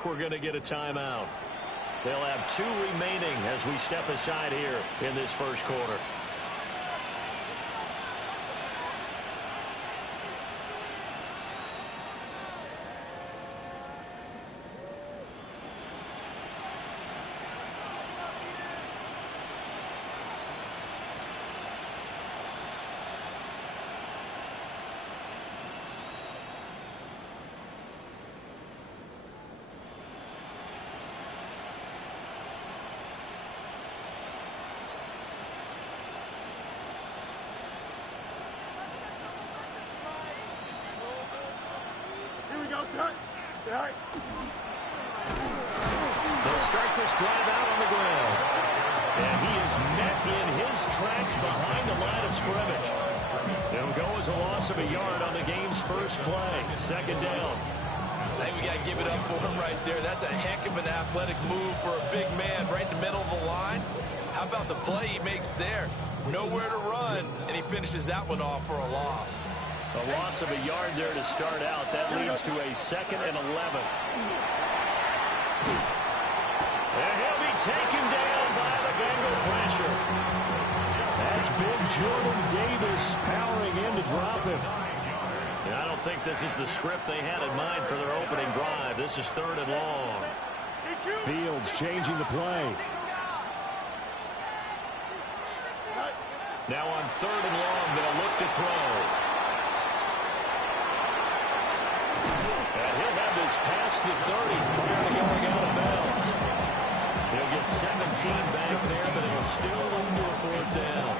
back, we're going to get a timeout. They'll have 2 remaining as we step aside here in this first quarter. They'll start this drive out on the ground. And he is met in his tracks behind the line of scrimmage. It'll go as a loss of a yard on the game's first play. Second down. I think we got to give it up for him right there. That's a heck of an athletic move for a big man right in the middle of the line. How about the play he makes there? Nowhere to run, and he finishes that one off for a loss. A loss of a yard there to start out. That leads to a 2nd and 11. And he'll be taken down by the Bengal pressure. That's big Jordan Davis powering in to drop him. And I don't think this is the script they had in mind for their opening drive. This is 3rd and long. Fields changing the play. Now on 3rd and long, they'll look to throw. And he'll have this past the 30 prior to going out of bounds. He'll get 17 back there, but it'll still lead to a 4th down.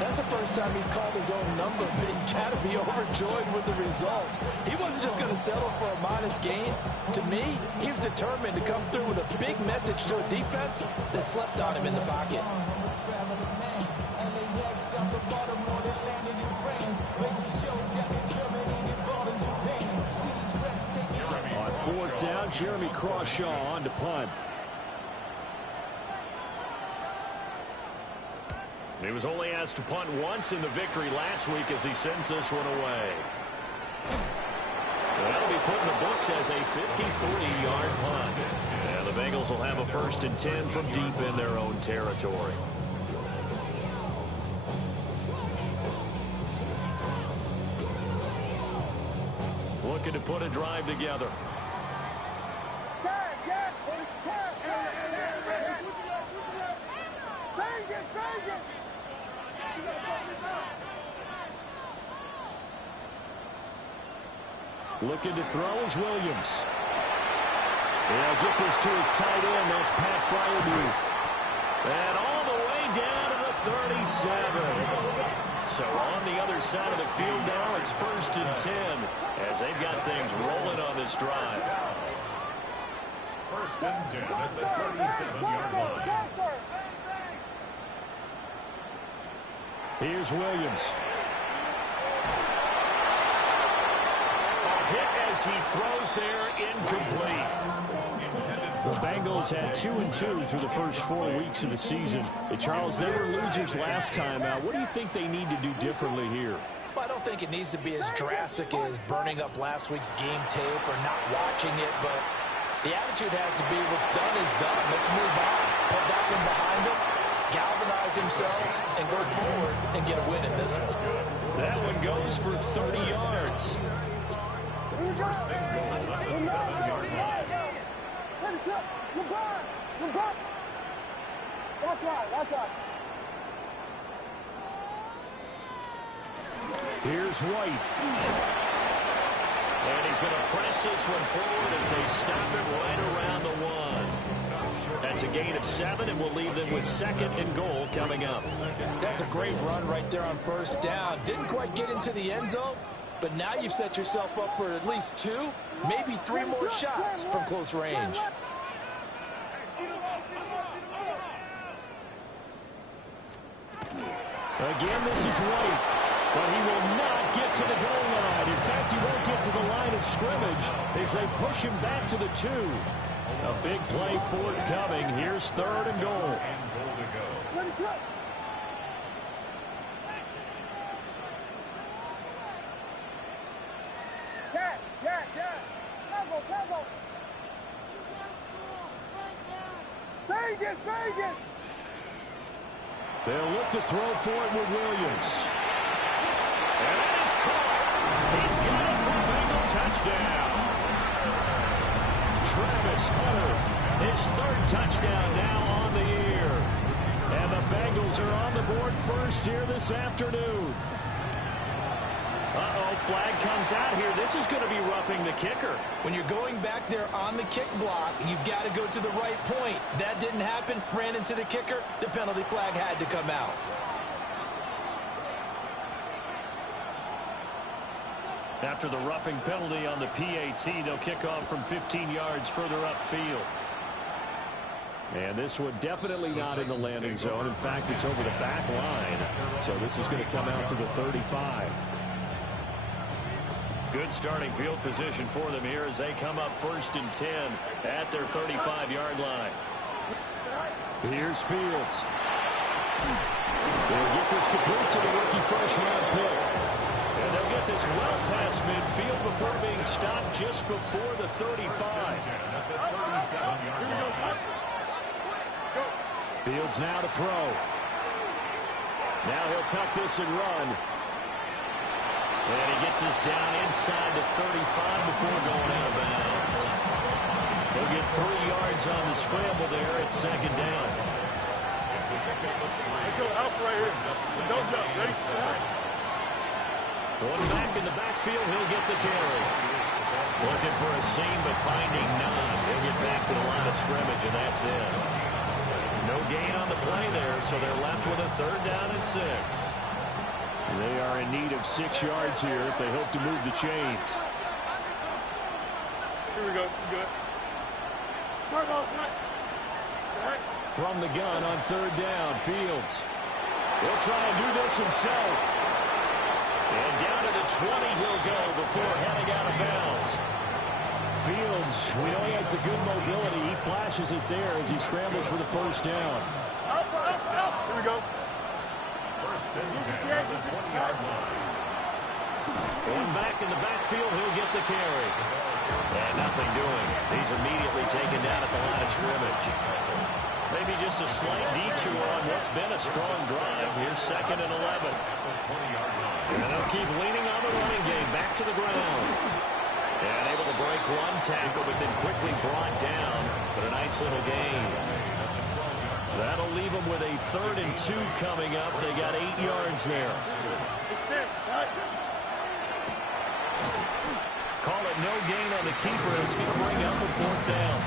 That's the first time he's called his own number, but he's got to be overjoyed with the result. He wasn't just going to settle for a minus gain. To me, he was determined to come through with a big message to a defense that slept on him in the pocket. On 4th down, Jeremy Crawshaw on to punt. He was only asked to punt once in the victory last week as he sends this one away. That'll be put in the books as a 53-yard punt. And the Bengals will have a 1st and 10 from deep in their own territory. Looking to put a drive together. Looking to throw is Williams. They'll get this to his tight end. That's Pat Fryermuth. And all the way down to the 37. So on the other side of the field now, it's 1st and 10 as they've got things rolling on this drive. 1st and 10 at the 37-yard line. Here's Williams. Hit as he throws there, incomplete. The Bengals had 2-2 through the first 4 weeks of the season. Hey, Charles, they were losers last time out. What do you think they need to do differently here? Well, I don't think it needs to be as drastic as burning up last week's game tape or not watching it, but the attitude has to be what's done is done. Let's move on. Put that one behind them, galvanize themselves, and go forward and get a win in this one. That one goes for 30 yards. 1st and goal at the 7-yard line. Here's White. And he's going to press this one forward as they stop it right around the 1. That's a gain of 7, and we'll leave them with 2nd and goal coming up. That's a great run right there on 1st down. Didn't quite get into the end zone, but now you've set yourself up for at least 2, maybe 3 more shots from close range. Again, this is White, but he will not get to the goal line. In fact, he won't get to the line of scrimmage as they push him back to the 2. A big play forthcoming. Here's 3rd and goal. They'll look to throw for it with Williams. And that is caught. He's got it for a Bengal touchdown. Travis Hunter, his third touchdown now on the year. And the Bengals are on the board first here this afternoon. Uh-oh, flag comes out here. This is going to be roughing the kicker. When you're going back there on the kick block, you've got to go to the right point. That didn't happen. Ran into the kicker. The penalty flag had to come out. After the roughing penalty on the PAT, they'll kick off from 15 yards further upfield. And this one definitely not in the landing zone. In fact, it's over the back line. So this is going to come out to the 35. Good starting field position for them here as they come up 1st and 10 at their 35-yard line. Here's Fields. They'll get this complete to the rookie first-round pick. And they'll get this well past midfield before being stopped just before the 35. Fields now to throw. Now he'll tuck this and run. And he gets this down inside the 35 before going out of bounds. He'll get 3 yards on the scramble there at 2nd down. Let's go out right here. Don't jump. Ready? Going back in the backfield, he'll get the carry. Looking for a seam, but finding none. He'll get back to the line of scrimmage, and that's it. No gain on the play there, so they're left with a 3rd down and 6. They are in need of 6 yards here if they hope to move the chains. Here we go. Good. From the gun on 3rd down, Fields. He'll try and do this himself. And down to the 20 he'll go before heading out of bounds. Fields, we know he has the good mobility. He flashes it there as he scrambles for the 1st down. Here we go. Going back in the backfield, he'll get the carry. And nothing doing. He's immediately taken down at the line of scrimmage. Maybe just a slight detour on what's been a strong drive. Here's 2nd and 11. And they'll keep leaning on the running game. Back to the ground. And able to break one tackle, but then quickly brought down. But a nice little gain. That'll leave them with a 3rd and 2 coming up. They got 8 yards there. Call it no gain on the keeper. It's going to bring up the 4th down.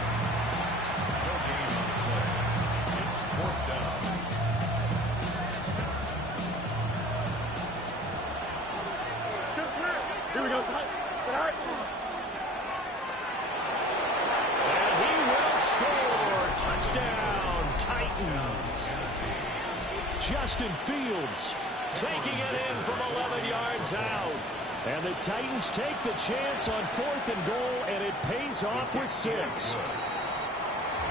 It's 4th down. Here we go. And he will score. Touchdown, Titans. Justin Fields taking it in from 11 yards out. And the Titans take the chance on 4th and goal, and it pays off with 6.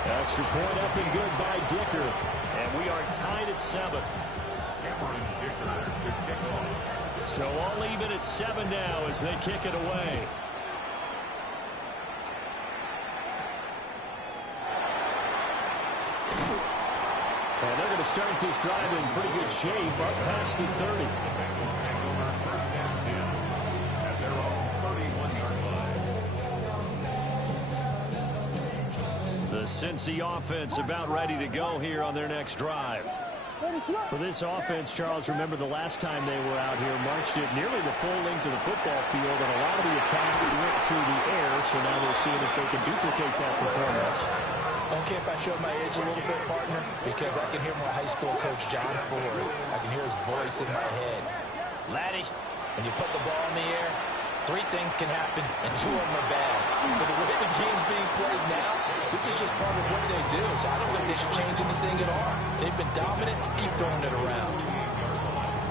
Extra point up and good by Dicker. And we are tied at 7. So all even at 7 now as they kick it away. And they're going to start this drive in pretty good shape up past the 30. The Cincy offense about ready to go here on their next drive. For this offense, Charles, remember the last time they were out here, marched it nearly the full length of the football field, and a lot of the attack went through the air, so now they're seeing if they can duplicate that performance. Okay, if I show my age a little bit, partner, because I can hear my high school coach, John Ford. I can hear his voice in my head. Laddie, when you put the ball in the air, 3 things can happen, and 2 of them are bad. For the way the game's being played now, this is just part of what they do, so I don't think they should change anything at all. They've been dominant. Keep throwing it around.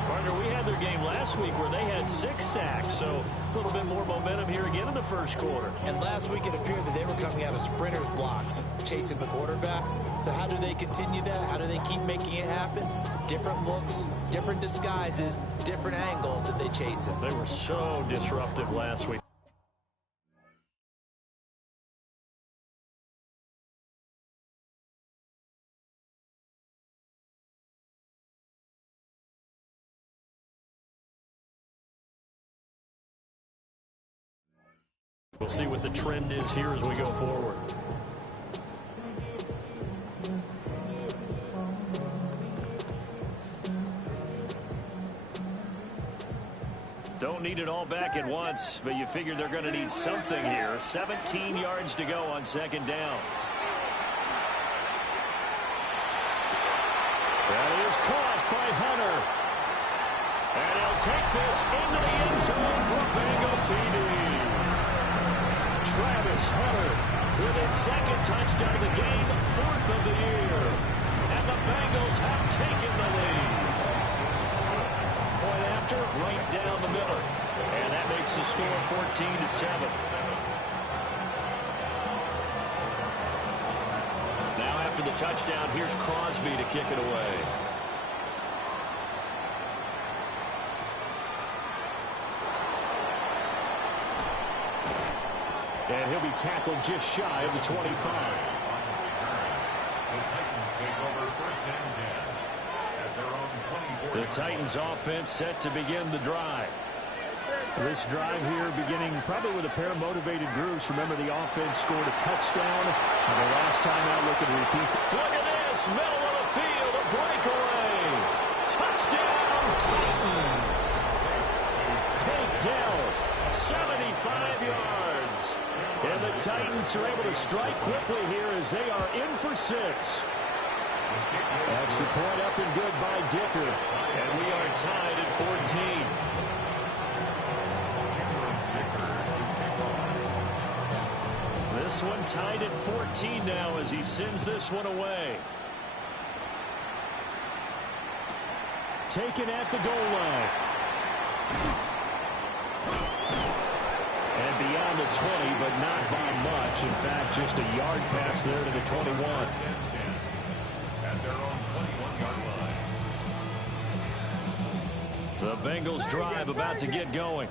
Partner, we had their game last week where they had 6 sacks, so a little bit more momentum here again in the 1st quarter. And last week it appeared that they were coming out of sprinters blocks, chasing the quarterback. So how do they continue that? How do they keep making it happen? Different looks, different disguises, different angles that they chase him. They were so disruptive last week. We'll see what the trend is here as we go forward. Don't need it all back at once, but you figure they're going to need something here. 17 yards to go on second down. That is caught by Hunter. And he'll take this into the end zone for a Bengal TD. Travis Hunter with his second touchdown of the game, fourth of the year. And the Bengals have taken the lead. Point after, right down the middle. And that makes the score 14-7. Now after the touchdown, here's Crosby to kick it away. And he'll be tackled just shy of the 25. The Titans take over first and 10 at their own 24. The Titans offense set to begin the drive. This drive here beginning probably with a pair of motivated groups. Remember, the offense scored a touchdown. And the last time out, look at repeat. Look at this, middle of the field, a breakaway. Touchdown, Titans. Takedown, 75 yards. And the Titans are able to strike quickly here as they are in for 6. Extra point up and good by Dicker. And we are tied at 14. This one tied at 14 now as he sends this one away. Taken at the goal line. And beyond the 20, but not by much. In fact, just a yard pass there to the 21. At their own 21-yard line. The Bengals drive about to get going.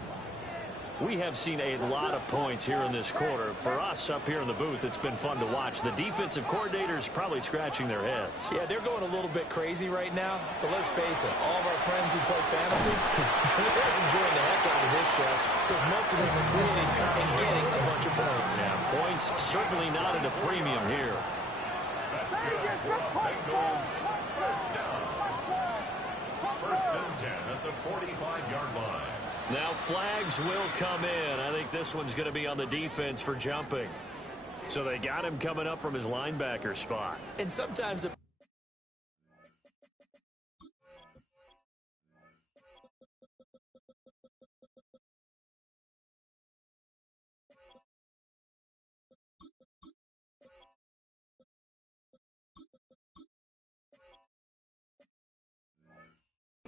We have seen a lot of points here in this quarter. For us up here in the booth, it's been fun to watch. The defensive coordinators probably scratching their heads. Yeah, they're going a little bit crazy right now. But let's face it, all of our friends who play fantasy, they're enjoying the heck out of this show because most of them are cruising and getting a bunch of points. Yeah, points certainly not at a premium here. That's good for the Bengals. First down. First and 10 at the 45-yard line. Now flags will come in. I think this one's going to be on the defense for jumping. So they got him coming up from his linebacker spot. And sometimes the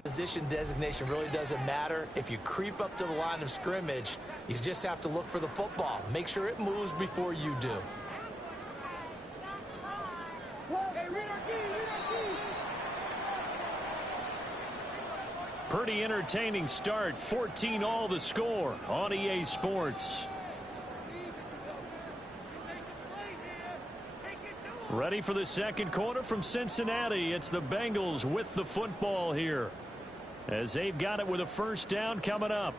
position designation really doesn't matter. If you creep up to the line of scrimmage, you just have to look for the football. Make sure it moves before you do. Pretty entertaining start. 14 all the score on EA Sports. Ready for the second quarter from Cincinnati. It's the Bengals with the football here, as they've got it with a first down coming up.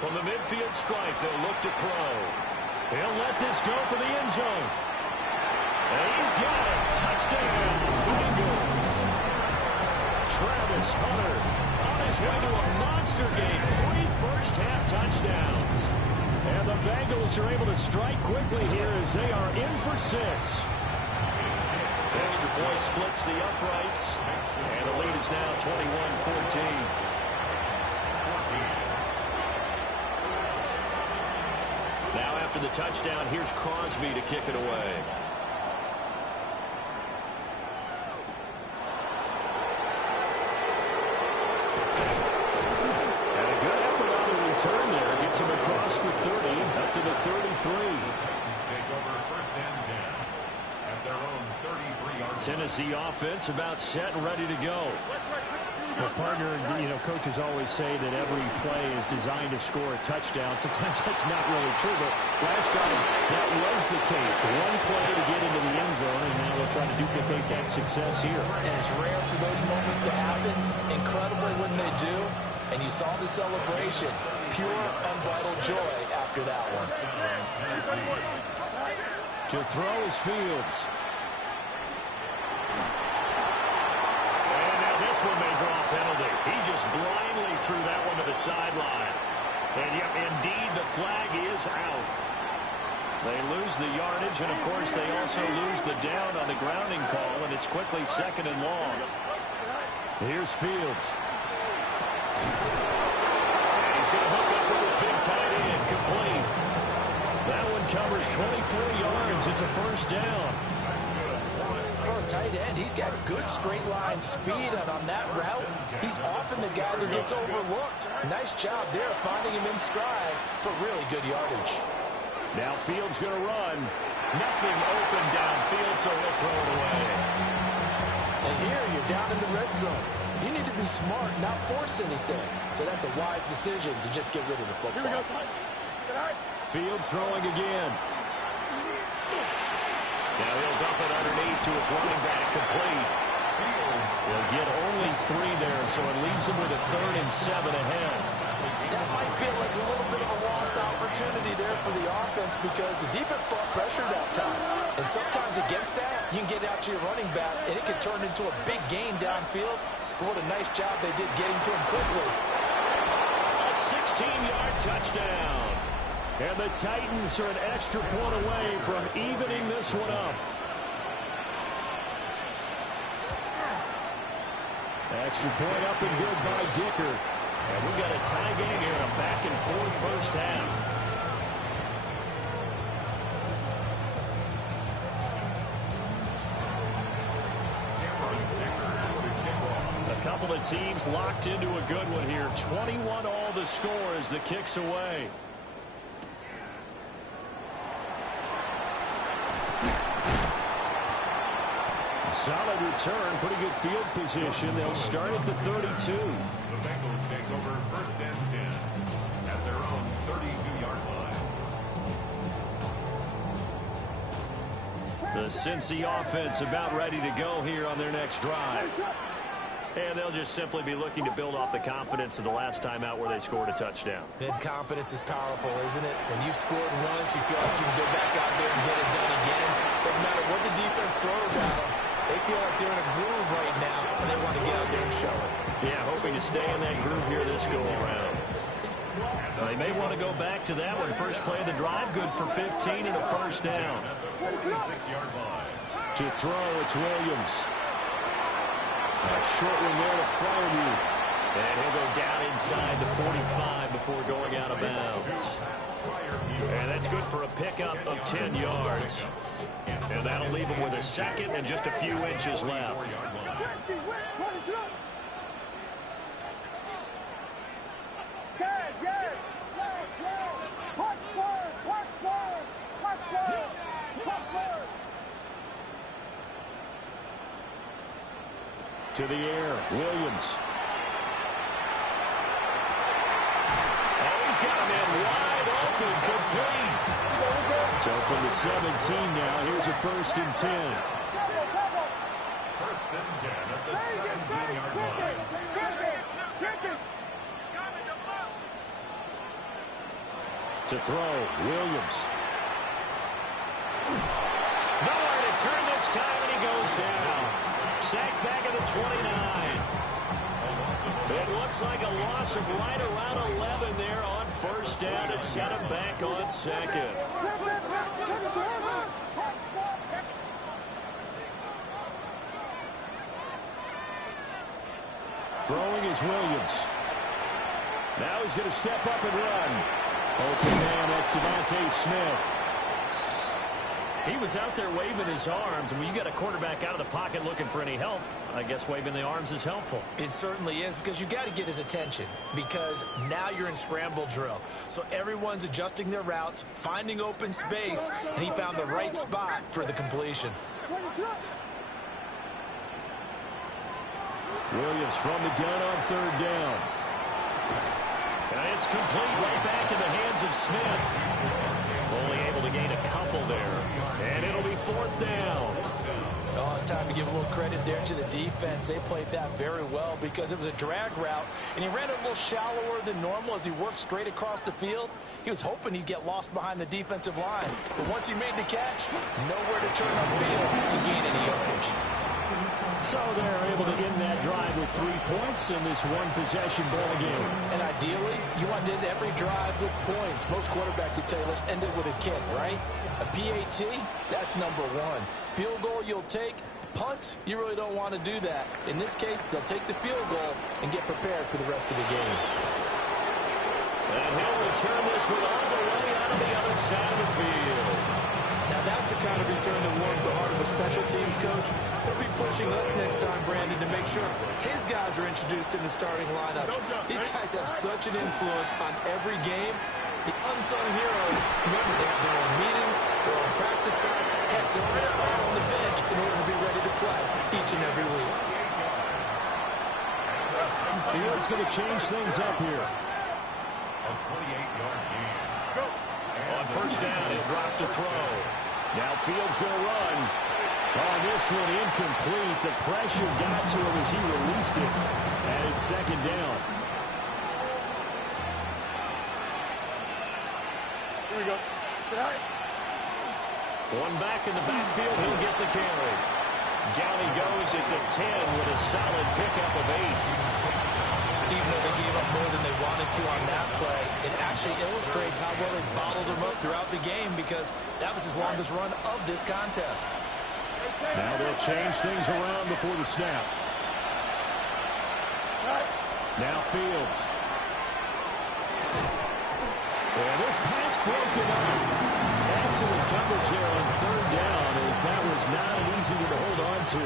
From the midfield strike, they'll look to throw. He'll let this go for the end zone. And he's got it. Touchdown, Bengals. Travis Hunter on his way to a monster game. 3 first-half touchdowns. And the Bengals are able to strike quickly here as they are in for 6. Extra point splits the uprights. And the lead is now 21-14. Now after the touchdown, here's Crosby to kick it away. And a good effort on the return there. Gets him across the 30, up to the 33. Take over first and 10 at their own 33-yard line. Tennessee offense about set and ready to go. Well, partner, you know, coaches always say that every play is designed to score a touchdown. Sometimes that's not really true, but last time that was the case. One play to get into the end zone, and now they'll try to duplicate that success here. And it's rare for those moments to happen. Incredible when they do. And you saw the celebration. Pure, unbridled joy after that one. To throw is Fields. This one may draw a penalty. He just blindly threw that one to the sideline. And yep, indeed, the flag is out. They lose the yardage, and of course, they also lose the down on the grounding call, and it's quickly 2nd and long. Here's Fields. And he's going to hook up with his big tight end, complete. That one covers 24 yards. It's a 1st down. For a tight end, he's got good straight line speed, and on that route, he's often the guy that gets overlooked. Nice job there finding him in stride for really good yardage. Now Fields going to run. Nothing open downfield, so he'll throw it away. And here, you're down in the red zone. You need to be smart, not force anything. So that's a wise decision to just get rid of the football. Here we go, Fields throwing again. Now he'll dump it underneath to his running back, complete. He'll get only 3 there, so it leaves him with a 3rd and 7 ahead. That might feel like a little bit of a lost opportunity there for the offense because the defense brought pressure that time. And sometimes against that, you can get out to your running back, and it can turn into a big gain downfield. But what a nice job they did getting to him quickly. A 16-yard touchdown. And the Titans are an extra point away from evening this one up. Extra point up and good by Dicker. And we've got a tie game here, a back-and-forth first half. A couple of teams locked into a good one here. 21 all the score as the kick's away. Solid return, pretty good field position. They'll start at the 32. The Bengals take over 1st and 10 at their own 32-yard line. The Cincy offense about ready to go here on their next drive. And they'll just simply be looking to build off the confidence of the last time out where they scored a touchdown. And confidence is powerful, isn't it? When you've scored once, you feel like you can go back out there and get it done again. Doesn't matter what the defense throws at them. They feel like they're in a groove right now, and they want to get out there and show it. Yeah, hoping to stay in that groove here this go-around. They may want to go back to that one. First play of the drive, good for 15 and a 1st down. 46-yard line. To throw, it's Williams. A short one there to Fryermuth. And he'll go down inside the 45 before going out of bounds. And that's good for a pickup of 10 yards. And that'll leave him with a 2nd and just a few inches left. To the air, Williams. Oh, he's got him in wide open, complete. So from the 17 now, here's a 1st and 10. 1st and 10 at the 17-yard line. To throw, Williams. Nowhere to turn this time, and he goes down. Sacked back at the 29. It looks like a loss of right around 11 there on 1st down to set him back on 2nd. Throwing is Williams. Now he's going to step up and run. Open man, that's Devontae Smith. He was out there waving his arms, and when you got a quarterback out of the pocket looking for any help, I guess waving the arms is helpful. It certainly is, because you got to get his attention, because now you're in scramble drill. So everyone's adjusting their routes, finding open space, and he found the right spot for the completion. Williams from the gun on third down. And it's complete right back in the hands of Smith. Only able to gain a couple there. And it'll be fourth down. Oh, it's time to give a little credit there to the defense. They played that very well because it was a drag route, and he ran it a little shallower than normal as he worked straight across the field. He was hoping he'd get lost behind the defensive line. But once he made the catch, nowhere to turn upfield and gain any yardage. So they're able to end that drive with 3 points in this one-possession ball game. And ideally, you want to end every drive with points. Most quarterbacks would tell you, let's end it with a kick, right? A PAT, that's number one. Field goal you'll take. Punts, you really don't want to do that. In this case, they'll take the field goal and get prepared for the rest of the game. And he'll return this one all the way out of the other side of the field. Now that's the kind of return that warms the heart of a special teams coach. He'll be pushing us next time, Brandon, to make sure his guys are introduced in the starting lineups. These guys have such an influence on every game. The unsung heroes, remember, they have their own meetings, their own practice time, heck, their own spot on the bench in order to be ready to play each and every week. Fields going to change things up here. A 28-yard gain. On first down, he'll drop to throw. Now Fields going to run. On this one, incomplete. The pressure got to him as he released it. And it's second down. Here we go. One back in the backfield, he'll get the carry. Down he goes at the 10 with a solid pickup of 8. Even though they gave up more than they wanted to on that play, it actually illustrates how well they bottled them up throughout the game because that was his longest run of this contest. Now they'll change things around before the snap. Now Fields. And this pass broken up. Excellent coverage there on third down as that was not an easy one to hold on to.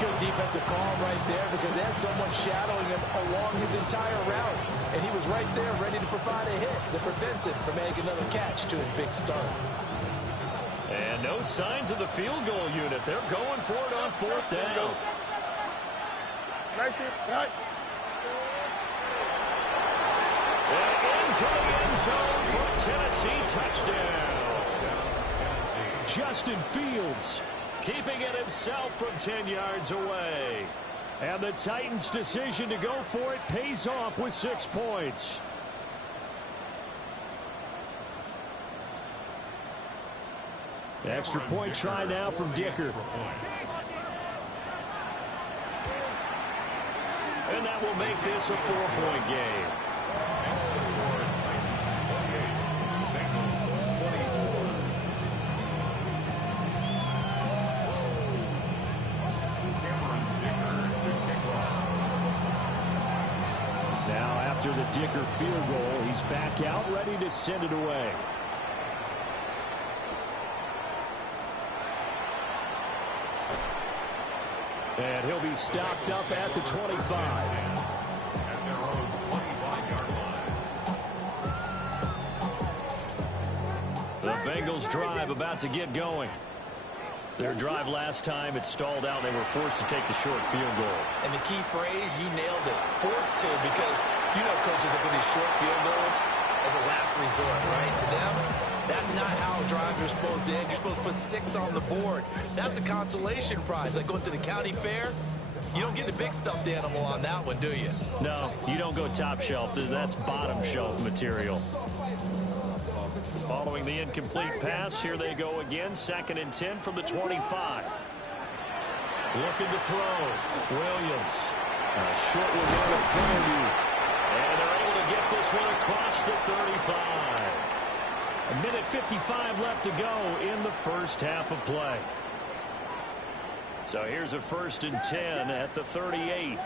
Good defensive call right there because they had someone shadowing him along his entire route. And he was right there ready to provide a hit that prevents him from making another catch to his big start. And no signs of the field goal unit. They're going for it on fourth down. And into the end zone for a Tennessee touchdown. Justin Fields keeping it himself from 10 yards away. And the Titans' decision to go for it pays off with 6 points. Extra point try now from Dicker. And that will make this a 4-point game. Now after the Dicker field goal, he's back out ready to send it away. And he'll be stopped up at the 25. At their own 25-yard line. The Bengals drive about to get going. Their drive last time, it stalled out. They were forced to take the short field goal. And the key phrase, you nailed it, forced to, because you know coaches look at these short field goals as a last resort, right? To them, that's not how drives are supposed to end. You're supposed to put 6 on the board. That's a consolation prize. Like going to the county fair, you don't get the big stuffed animal on that one, do you? No, you don't go top shelf. That's bottom shelf material. Following the incomplete pass, here they go again. 2nd and 10 from the 25. Looking to throw. Williams. A short one there in front of you. And they're able to get this one across the 35. A minute 55 left to go in the first half of play. So here's a 1st and 10 at the 38.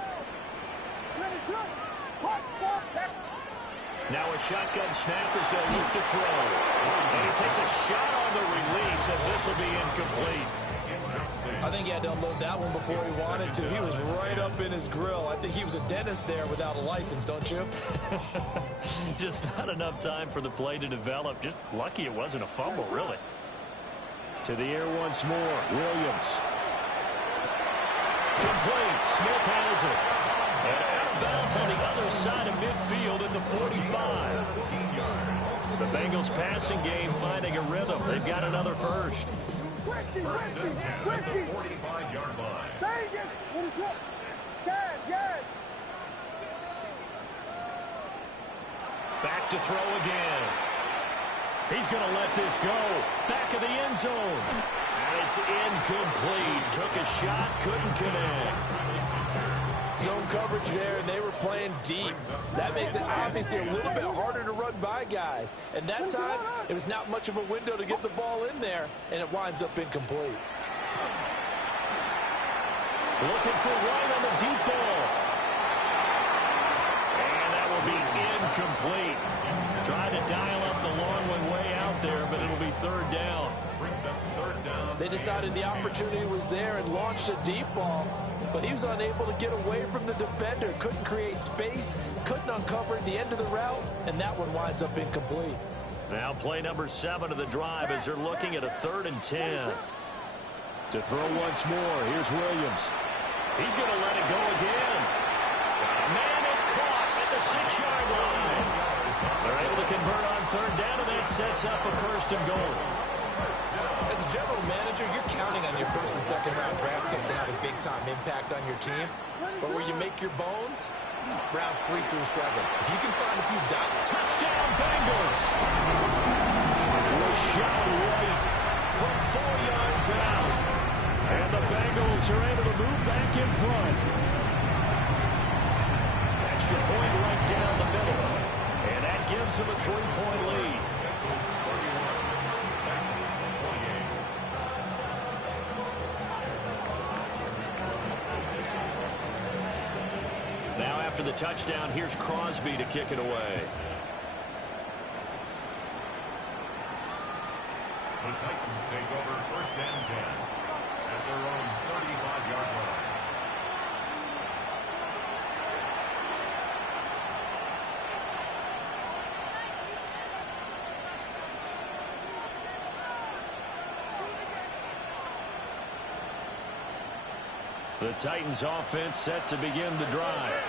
Now a shotgun snap as they'll look to throw. And he takes a shot on the release as this will be incomplete. I think he had to unload that one before he wanted to. He was right up in his grill. I think he was a dentist there without a license, don't you? Just not enough time for the play to develop. Just lucky it wasn't a fumble, really. To the air once more. Williams. Complete. Smith has it. And out of bounds on the other side of midfield at the 45. The Bengals passing game finding a rhythm. They've got another first. First and 10 at the 45-yard line. Back to throw again. He's going to let this go. Back of the end zone. And it's incomplete. Took a shot, couldn't connect. Zone coverage there, and they were playing deep. That makes it obviously a little bit harder to run by guys. And that time, it was not much of a window to get the ball in there, and it winds up incomplete. Looking for White on the deep ball. And that will be incomplete. Trying to dial up the long one way out there, but it'll be third down. They decided the opportunity was there and launched a deep ball, but he was unable to get away from the defender. Couldn't create space, couldn't uncover the end of the route, and that one winds up incomplete. Now play number 7 of the drive as they're looking at a 3rd and 10. To throw once more, here's Williams. He's going to let it go again. Man, it's caught at the 6-yard line. They're able to convert on 3rd down, and that sets up a 1st and goal. As a general manager, you're counting on your first and second round draft picks to have a big-time impact on your team. But where you make your bones, rounds 3 through 7. If you can find a few dots. Touchdown, Bengals. Rashad White from 4 yards out. And the Bengals are able to move back in front. Extra point right down the middle. And that gives them a 3-point lead. Now after the touchdown, here's Crosby to kick it away. The Titans take over 1st and 10 at their own 35-yard line. The Titans offense set to begin the drive.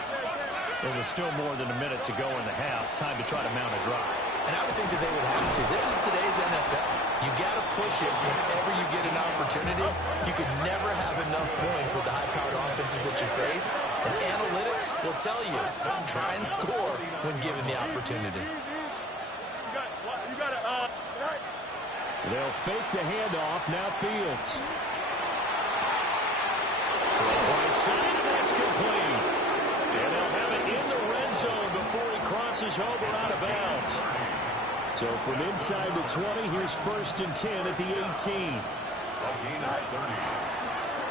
There was still more than a minute to go in the half. Time to try to mount a drive. And I would think that they would have to. This is today's NFL. You got to push it whenever you get an opportunity. You could never have enough points with the high-powered offenses that you face. And analytics will tell you, try and score when given the opportunity. They'll fake the handoff. Now Fields. Right side, and that's complete. And they'll have it in the red zone before he crosses over out of bounds. So from inside the 20, here's 1st and 10 at the 18.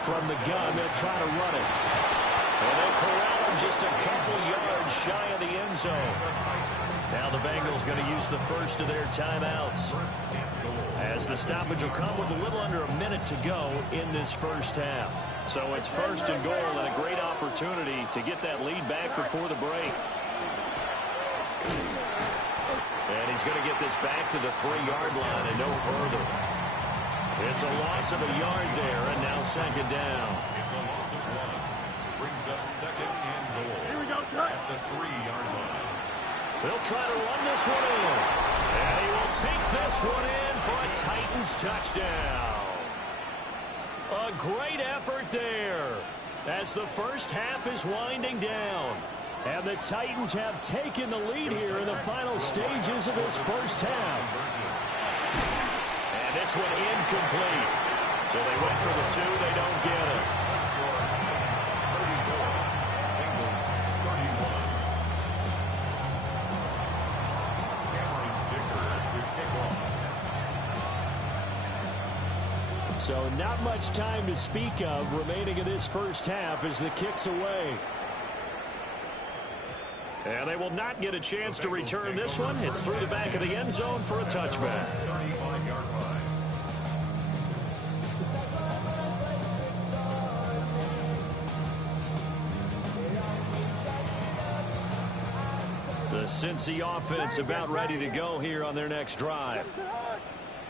From the gun, they'll try to run it. And they'll corral him just a couple yards shy of the end zone. Now the Bengals going to use the first of their timeouts, as the stoppage will come with a little under a minute to go in this first half. So it's 1st and goal, and a great opportunity to get that lead back before the break. And he's going to get this back to the 3-yard line and no further. It's a loss of a yard there, and now 2nd down. It's a loss of 1. Brings up 2nd and goal. Here we go, at the 3-yard line. They'll try to run this one in. And he will take this one in for a Titans touchdown. A great effort there as the first half is winding down. And the Titans have taken the lead here in the final stages of this first half. And this one incomplete. So they went for the 2. They don't get it. So not much time to speak of remaining in this first half as the kick's away. And they will not get a chance to return this one. It's through the back of the end zone for a touchback. The Cincy offense about ready to go here on their next drive.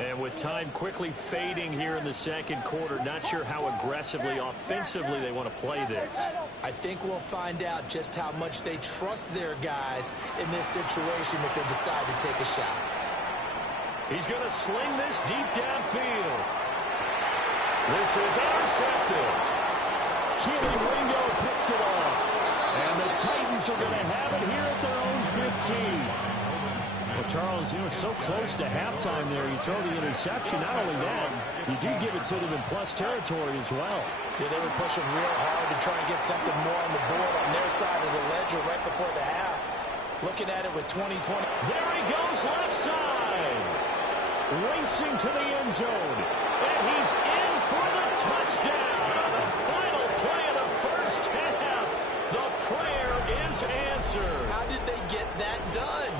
And with time quickly fading here in the second quarter, not sure how aggressively, offensively they want to play this. I think we'll find out just how much they trust their guys in this situation if they decide to take a shot. He's going to sling this deep downfield. This is intercepted. Keely Ringo picks it off. And the Titans are going to have it here at their own 15. Well, Charles, so close to halftime there. You throw the interception. Not only that, you do give it to them in plus territory as well. Yeah, they were pushing real hard to try and get something more on the board on their side of the ledger right before the half. Looking at it with 2020. There he goes, left side. Racing to the end zone. And he's in for the touchdown on the final play of the first half. The prayer is answered. How did they get that done?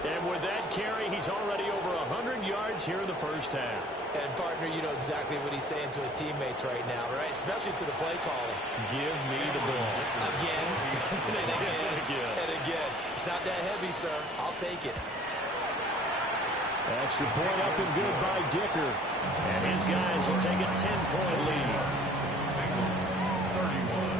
And with that carry, he's already over 100 yards here in the first half. And, partner, you know exactly what he's saying to his teammates right now, right? Especially to the play caller. Give me the ball. Again, and again, and again. It's not that heavy, sir. I'll take it. Extra point up and good by Dicker. And his guys will take a 10-point lead. Bengals 31.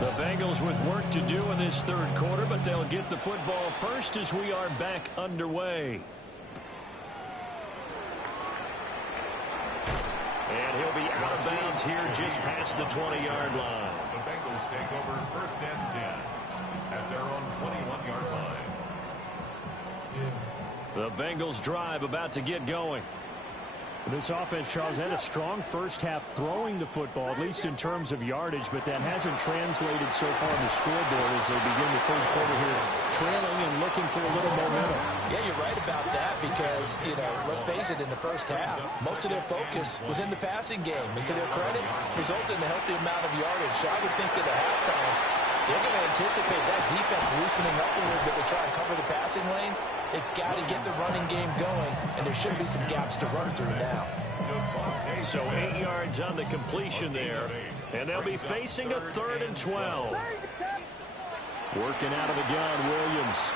The Bengals with work to do in this third quarter, but they'll get the football first as we are back underway. And he'll be out of bounds here just past the 20-yard line. The Bengals take over first and 10 at their own 21-yard line. The Bengals drive about to get going. This offense, Charles, had a strong first half throwing the football, at least in terms of yardage, but that hasn't translated so far on the scoreboard as they begin the third quarter here, trailing and looking for a little momentum. Yeah, you're right about that because, let's face it, in the first half, most of their focus was in the passing game. And to their credit, resulted in a healthy amount of yardage. So I would think that at halftime, they're going to anticipate that defense loosening up a little bit to try and cover the passing lanes. They've got to get the running game going, and there should be some gaps to run through now. So 8 yards on the completion there, and they'll be facing a 3rd and 12. Working out of the gun, Williams.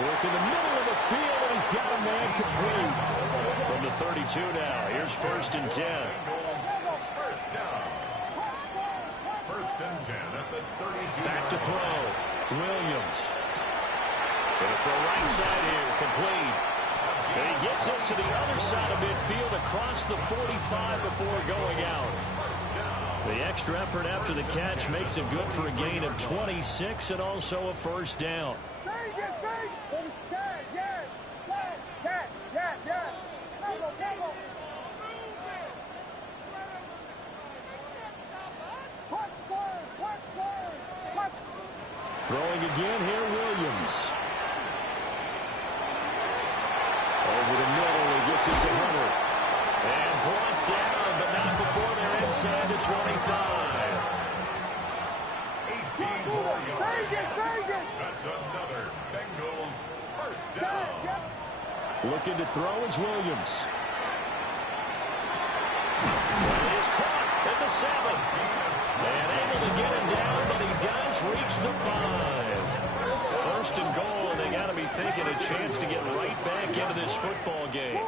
Working the middle of the field, and he's got a man complete. From the 32 now, here's 1st and 10. First down. 1st and 10 at the 32. Back to throw, Williams. Going to throw right side here, complete. And he gets us to the other side of midfield across the 45 before going out. The extra effort after the catch makes it good for a gain of 26 and also a first down. Throwing again here, Williams. Over the middle, he gets it to Hunter. And brought down, but not before they're inside the 25. 18 more yards. That's another Bengals first down. Looking to throw is Williams. That is caught at the 7. And able to get him down, but he does reach the 5. 1st and goal, and they got to be thinking a chance to get right back into this football game.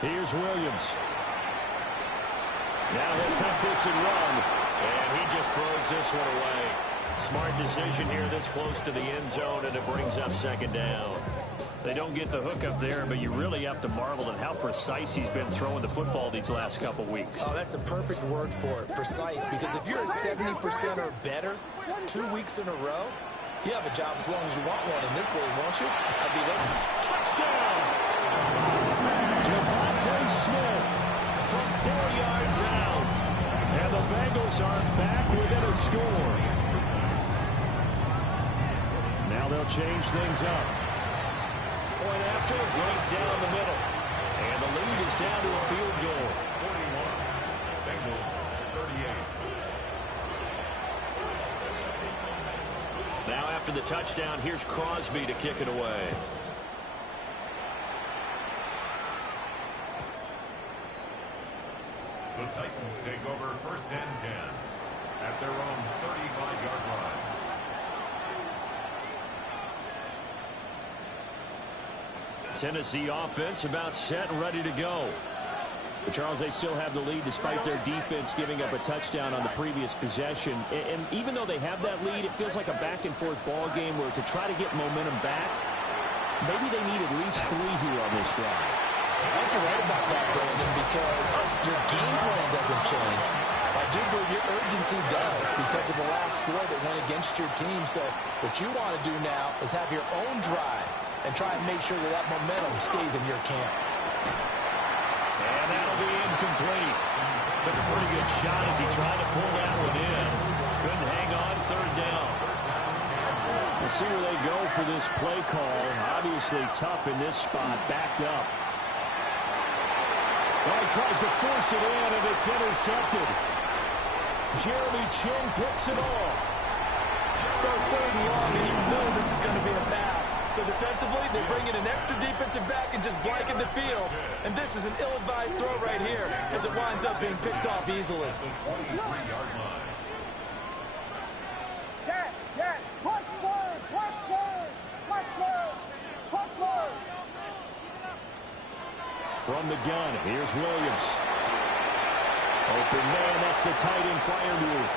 Here's Williams. Now he'll take this and run, and he just throws this one away. Smart decision here this close to the end zone, and it brings up 2nd down. They don't get the hook up there, but you really have to marvel at how precise he's been throwing the football these last couple weeks. Oh, that's the perfect word for it, precise, because if you're at 70% or better 2 weeks in a row, you have a job as long as you want one in this league, won't you? I'd be listening. Touchdown! Devontae Smith from 4 yards out. And the Bengals are back within a score. Now they'll change things up. Point after, right down the middle. And the lead is down to a field goal. 41. after the touchdown, here's Crosby to kick it away. The Titans take over 1st and 10 at their own 35-yard line. Tennessee offense about set and ready to go. But Charles, they still have the lead despite their defense giving up a touchdown on the previous possession. And even though they have that lead, it feels like a back-and-forth ball game where to try to get momentum back, maybe they need at least 3 here on this drive. I think you're right about that, Brandon, because your game plan doesn't change. I do believe your urgency does because of the last score that went against your team. So what you want to do now is have your own drive and try and make sure that that momentum stays in your camp. And that'll be incomplete. Took a pretty good shot as he tried to pull that one in. Couldn't hang on 3rd down. We'll see where they go for this play call. Obviously tough in this spot, backed up. Well, he tries to force it in, and it's intercepted. Jeremy Chin picks it off. So it's 3rd and long, and you know this is going to be a pass. So defensively, they bring in an extra defensive back and just blanket the field. And this is an ill-advised throw right here as it winds up being picked off easily. The 23-yard line. From the gun, here's Williams. Open man, that's the tight end, Freiermuth.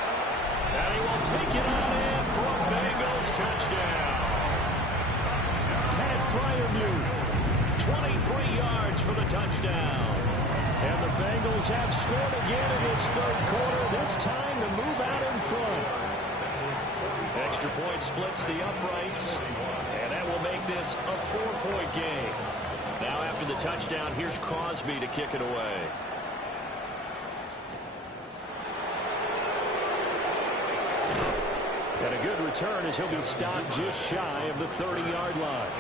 And he will take it on in for a Bengals touchdown. Pat Freiermuth, 23 yards for the touchdown. and the Bengals have scored again in this 3rd quarter, this time to move out in front. Extra point splits the uprights, and that will make this a 4-point game. Now after the touchdown, here's Crosby to kick it away. And a good return as he'll be stopped just shy of the 30-yard line.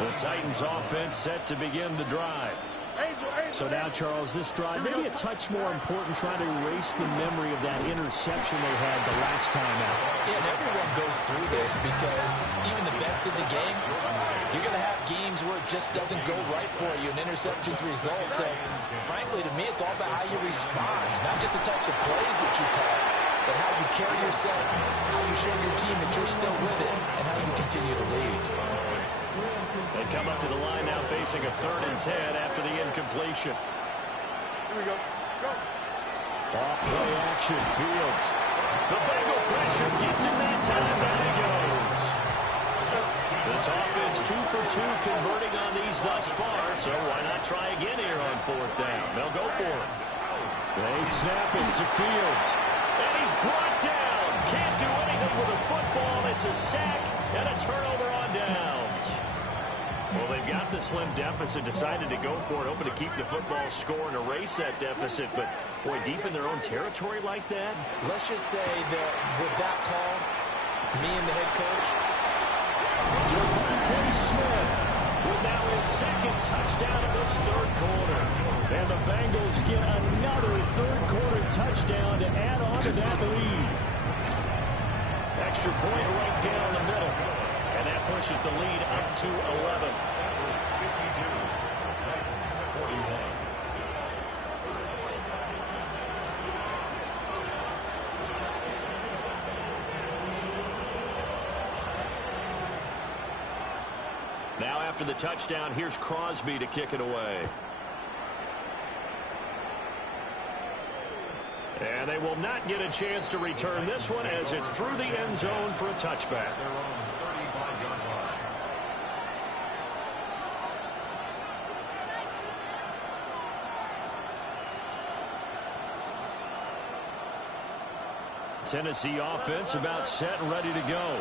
The Titans offense set to begin the drive. So now, Charles, this drive maybe a touch more important, trying to erase the memory of that interception they had the last time out. Yeah, and everyone goes through this because even the best in the game, you're going to have games where it just doesn't go right for you, and interceptions result. So, frankly, to me, it's all about how you respond, not just the types of plays that you call, but how you carry yourself, how you show your team that you're still with it, and how you continue to lead. They come up to the line now facing a 3rd and 10 after the incompletion. Here we go. Go. Off play action, Fields. The Bengal pressure gets him that time. Down he goes. This offense 2 for 2 converting on these thus far, so why not try again here on 4th down? They'll go for it. They snap it to Fields. And he's brought down. Can't do anything with a football. It's a sack and a turnover on downs. Well, they've got the slim deficit, decided to go for it, hoping to keep the football score and erase that deficit. But, boy, deep in their own territory like that. Let's just say that with that call, me and the head coach, Devontae Smith with now his 2nd touchdown of this 3rd quarter. And the Bengals get another 3rd quarter touchdown to add on to that lead. Extra point right down the middle. And that pushes the lead up to 11. 52, Titans 41. Now after the touchdown, here's Crosby to kick it away. And they will not get a chance to return this one as it's through the end zone for a touchback. Tennessee offense about set and ready to go.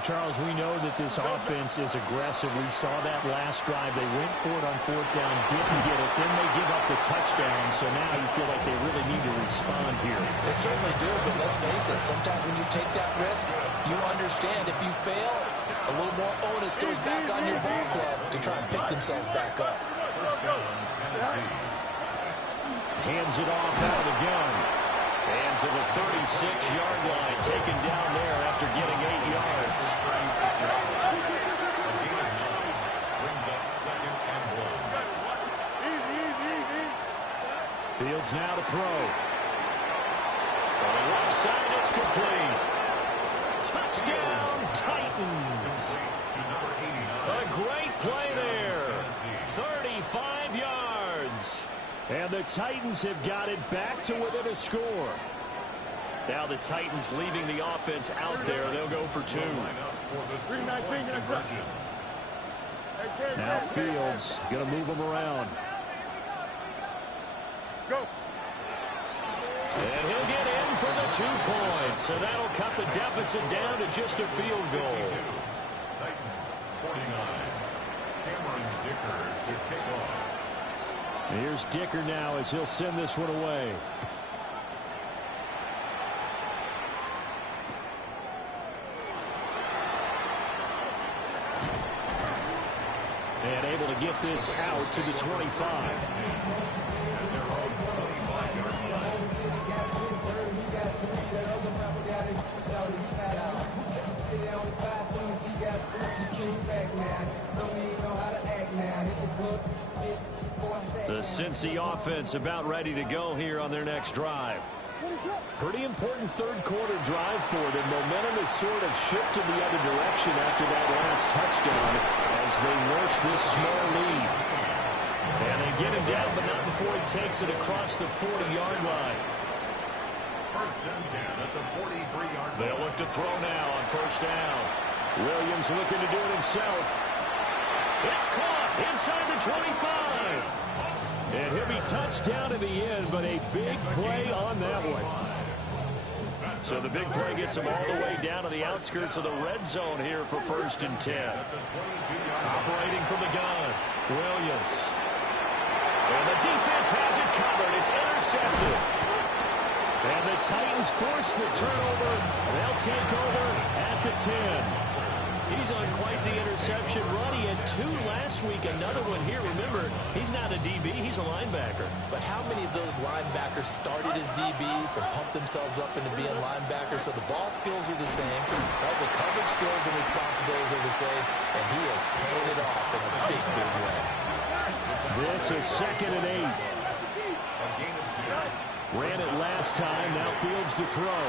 Charles, we know that this offense is aggressive. We saw that last drive. They went for it on 4th down, didn't get it. Then they give up the touchdown. So now you feel like they really need to respond here. they certainly do, but let's face it, sometimes when you take that risk, you understand if you fail, a little more onus goes back on your ball club to try and pick themselves back up. Hands it off out of the gun. And to the 36-yard line, taken down there after getting 8 yards. Brings up 2nd and 1. Fields now to throw. On the left side, it's complete. Touchdown, Titans. A great play there. 35 yards. And the Titans have got it back to within a score. Now the Titans leaving the offense out there. They'll go for 2. Now Fields going to move them around. Go. And he'll get in for the 2 points. So that'll cut the deficit down to just a field goal. Titans 49. Cameron Dicker to kick off. Here's Dicker now as he'll send this one away. And able to get this out to the 25. The Cincy offense about ready to go here on their next drive. Pretty important third-quarter drive for them. Momentum has sort of shifted the other direction after that last touchdown as they nurse this small lead. And they get him down, but not before he takes it across the 40-yard line. 1st and 10 at the 43-yard line. They'll look to throw now on 1st down. Williams looking to do it himself. It's caught inside the 25. And he'll be touched down in the end, but a big play on that one. So the big play gets him all the way down to the outskirts of the red zone here for 1st and 10. Operating from the gun, Williams. And the defense has it covered. It's intercepted. And the Titans force the turnover. They'll take over at the 10. He's on quite the interception run. He had 2 last week, another one here. Remember, he's not a DB, he's a linebacker. But how many of those linebackers started as DBs and pumped themselves up into being linebackers? So the ball skills are the same, right? The coverage skills and responsibilities are the same, and he has paid it off in a big, big way. This is 2nd and 8. Ran it last time, now Fields to throw.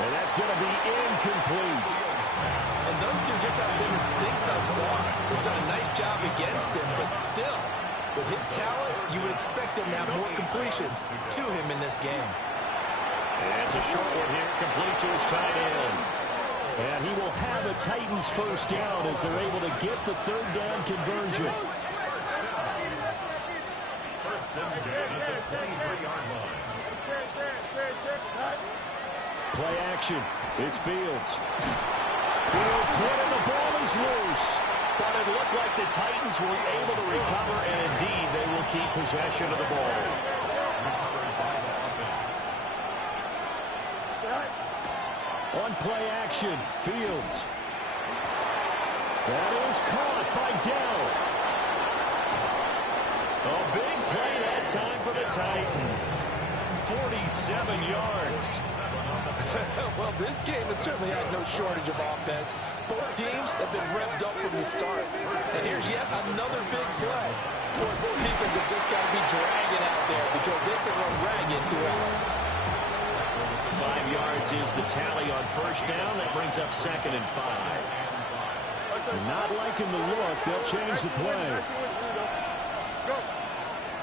And that's going to be incomplete. And those two just haven't been in sync thus far. They've done a nice job against him, but still, with his talent, you would expect him to have more completions to him in this game. And it's a short one here, complete to his tight end. And he will have a Titans 1st down as they're able to get the 3rd down conversion. 1st and 10 at the 23-yard line. Play action. It's Fields. Fields hit and the ball is loose. But it looked like the Titans were able to recover, and indeed they will keep possession of the ball. On play action, Fields. That is caught by Dell. A big play that time for the Titans. 47 yards. Well, this game has certainly had no shortage of offense. Both teams have been revved up from the start. And here's yet another big play. Boy, both defenses have just got to be dragging out there because they've been run ragged throughout. 5 yards is the tally on 1st down. That brings up 2nd and 5. Not liking the look. They'll change the play.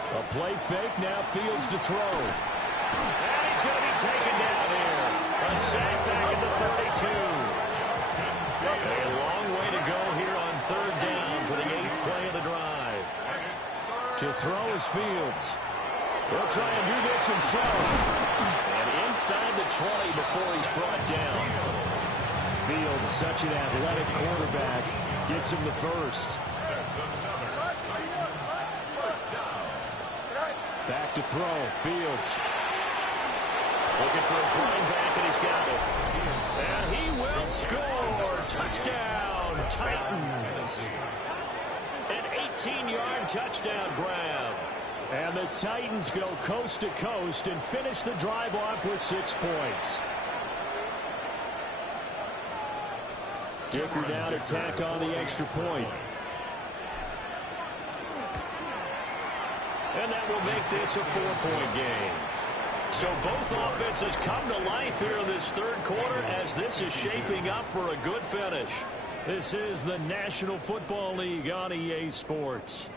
A play fake. Now Fields to throw. And he's going to be taken down here. A sack back at the 32. A long way to go here on 3rd down for the 8th play of the drive. To throw is Fields. He'll try and do this himself. And inside the 20 before he's brought down. Fields, such an athletic quarterback, gets him the 1st. Back to throw. Fields. Looking for his running back, and he's got it. And he will score. Touchdown, Titans. An 18-yard touchdown grab. And the Titans go coast to coast and finish the drive off with 6 points. Dicker down to tack on the extra point. And that will make this a 4-point game. So both offenses come to life here in this third quarter as this is shaping up for a good finish. This is the National Football League on EA Sports.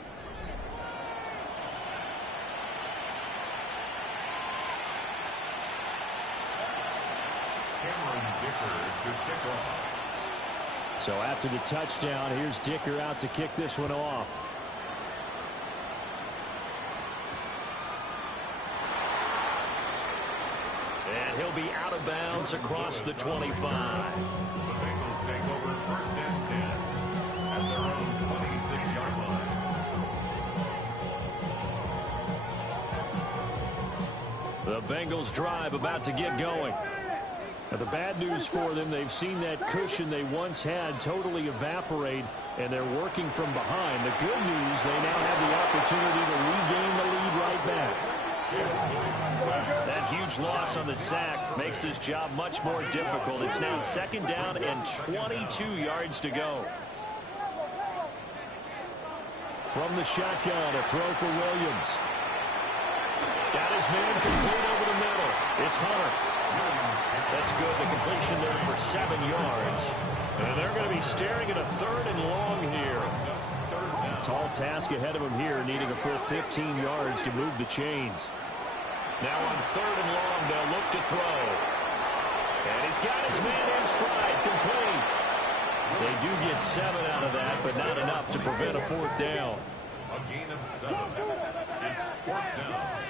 To kick off. So after the touchdown, here's Dicker out to kick this one off. And he'll be out of bounds across the 25. The Bengals take over 1st and 10 at their own 26-yard line. The Bengals drive about to get going. Now, the bad news for them, they've seen that cushion they once had totally evaporate, and they're working from behind. The good news, they now have the opportunity to regain the lead right back. That huge loss on the sack makes this job much more difficult. It's now 2nd down and 22 yards to go. From the shotgun, a throw for Williams. Got his man complete over the middle. It's Hunter. That's good. The completion there for 7 yards. And they're going to be staring at a 3rd and long here. Tall task ahead of him here, needing a full 15 yards to move the chains. Now on 3rd and long, they'll look to throw. And he's got his man in stride, complete. They do get 7 out of that, but not enough to prevent a 4th down. A gain of 7. It's 4th down.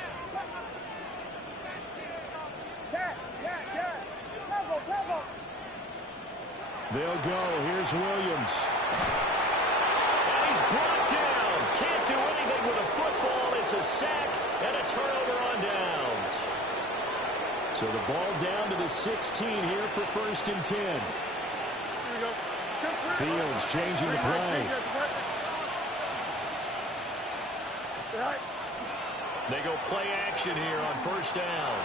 They'll go. Here's Williams. And he's brought down. Can't do anything with a football. It's a sack and a turnover on downs. So the ball down to the 16 here for 1st and 10. Fields changing the play. They go play action here on 1st down.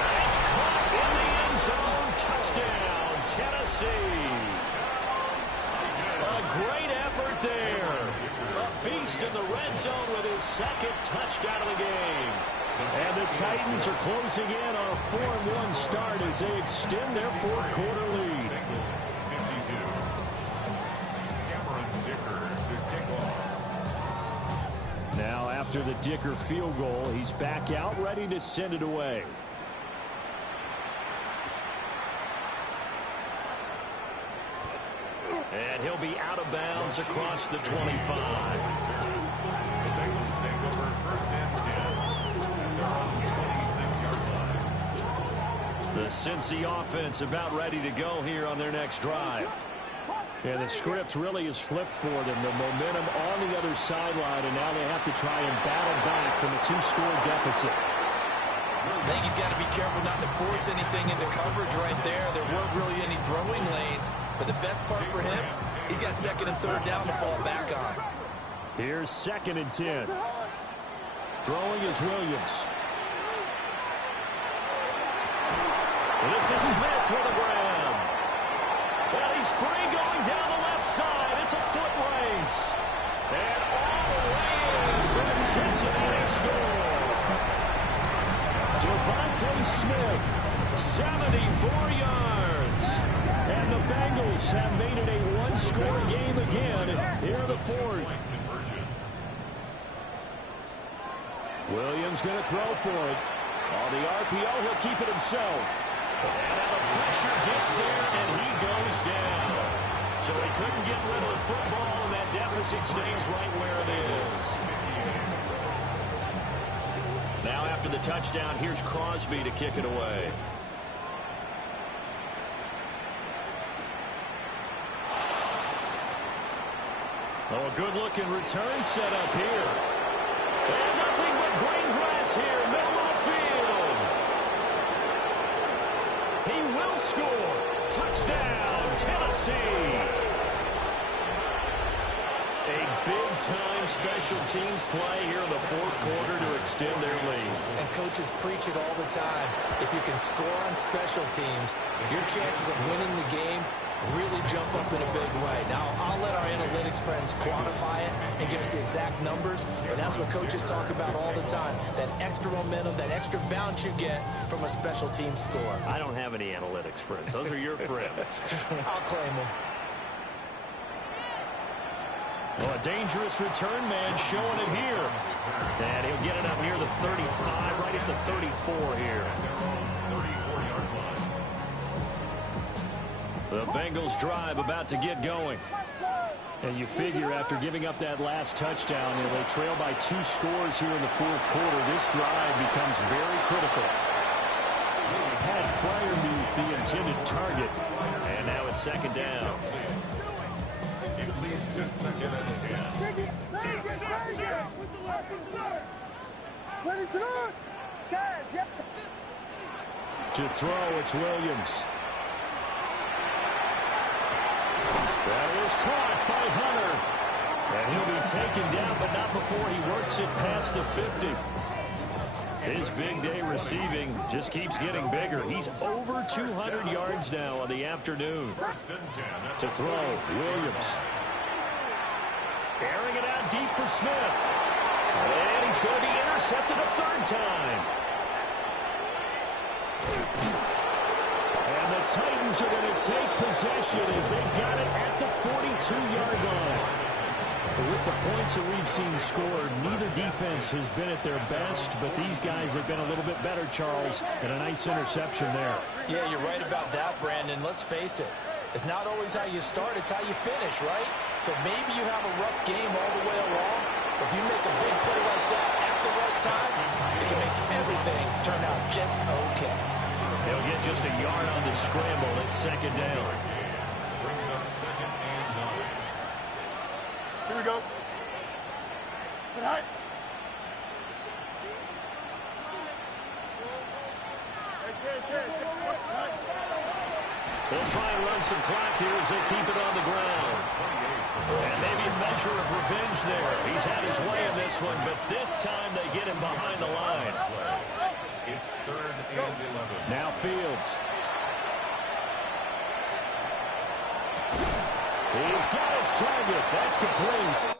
And it's caught in the end zone. Touchdown, Tennessee. A great effort there. A beast in the red zone with his 2nd touchdown of the game. And the Titans are closing in on a 4-1 start as they extend their 4th quarter lead. 52. Cameron Dicker to kick off. Now after the Dicker field goal, he's back out ready to send it away. And he'll be out of bounds across the 25. The Bengals take over 1st and 10 at their own 26-yard line. The Cincy offense about ready to go here on their next drive. And the script really is flipped for them. The momentum on the other sideline, and now they have to try and battle back from a 2-score deficit. I think he's got to be careful not to force anything into coverage right there. There weren't really any throwing lanes, but the best part for him, he's got 2nd and 3rd down to fall back on. Here's 2nd and 10. Throwing is Williams. This is Smith with a grab. Well, he's free going down the left side. It's a foot race. And all the way in for a Cincinnati score. Devontae Smith, 74 yards. And the Bengals have made it a 1-score game again here in the 4th. Williams going to throw for it. On the RPO, he'll keep it himself. And now the pressure gets there, and he goes down. So he couldn't get rid of the football, and that deficit stays right where it is. Now after the touchdown, here's Crosby to kick it away. Oh, a good-looking return set up here. And nothing but green grass here, middle of the field. He will score. Touchdown, Tennessee. A big-time special teams play here in the fourth quarter to extend their lead. And coaches preach it all the time. If you can score on special teams, your chances of winning the game really jump up in a big way. Now, I'll let our analytics friends quantify it and give us the exact numbers, but that's what coaches talk about all the time, that extra momentum, that extra bounce you get from a special team score. I don't have any analytics friends. Those are your friends. I'll claim them. Well, a dangerous return man showing it here. And he'll get it up near the 35, right at the 34 here. The Bengals drive about to get going. And you figure after giving up that last touchdown, they trail by 2 scores here in the fourth quarter. This drive becomes very critical. Had Freiermuth the intended target. And now it's second down. It leads to second and 10. To throw, it's Williams. That is caught by Hunter. And he'll be taken down, but not before he works it past the 50. His big day receiving just keeps getting bigger. He's over 200 yards now on the afternoon. To throw, Williams. Airing it out deep for Smith. And he's going to be intercepted a third time. And the Titans are going to take possession as they got it at the 42-yard line. With the points that we've seen scored, neither defense has been at their best, but these guys have been a little bit better, Charles, and a nice interception there. Yeah, you're right about that, Brandon. Let's face it. It's not always how you start, it's how you finish, right? So maybe you have a rough game all the way along, but if you make a big play like that at the right time, it can make everything turn out just okay. They'll get just a yard on the scramble at second down. Brings up second and 9. Here we go. Tonight. They'll try and run some clock here as they keep it on the ground. And maybe a measure of revenge there. He's had his way in this one, but this time they get him behind the line. It's third and 11. Now Fields. He's got his target. That's complete.